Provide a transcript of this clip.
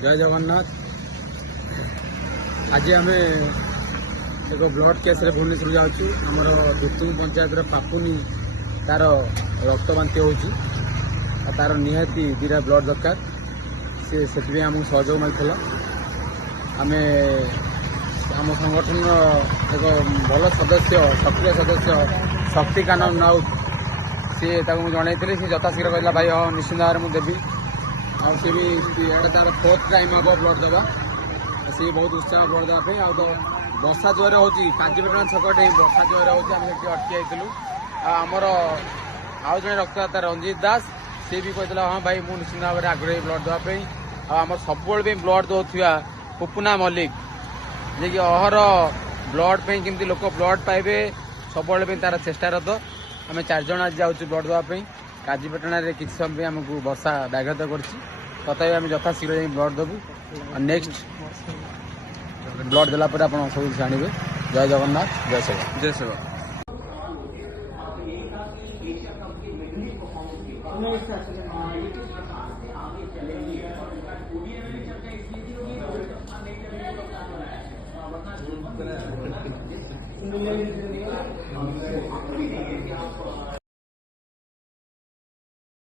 जय जगन्नाथ। आज आम एक ब्लड केस भुवनेश्वर जाऊँ आमर दुतुंग पंचायत पापुनी तार रक्त बांति हो तार निहाती दीटा ब्लड दरकार से आमको सहयोग मिलता। आम आम संगठन एक भल सदस्य सक्रिय सदस्य शक्ति कानन राउत सी जनई सी यथाशीघ्र कहला भाई हाँ निश्चित भाव में देवी आगे भी तार 4th टाइम हम ब्लड देवा सी बहुत उत्साह ब्लड देवाई आ तो वर्षा जोर हो काजीपेटना छकटे वर्षा जोर हो अटकी आईलु आमर आउ जड़े रक्तदाता रंजित दास सी भी कहला हाँ भाई मुझे निश्चित भाव में आग्रही ब्लड देवाई आम सब ब्लड दौरा पुपुना मल्लिक जे कि अहर ब्लड केमती लोक ब्लड पाइबे सब तार चेष्टारत आम 4 जन आज जाऊँ ब्लड देवाई काजीपेटना किसी समय आमको वर्षा व्याघात करतापि आम यथाशीघ्र ब्लड देवु नेक्स्ट ब्लड देला आप सब जानवे। जय जगन्नाथ जय सेवा जय सेवा।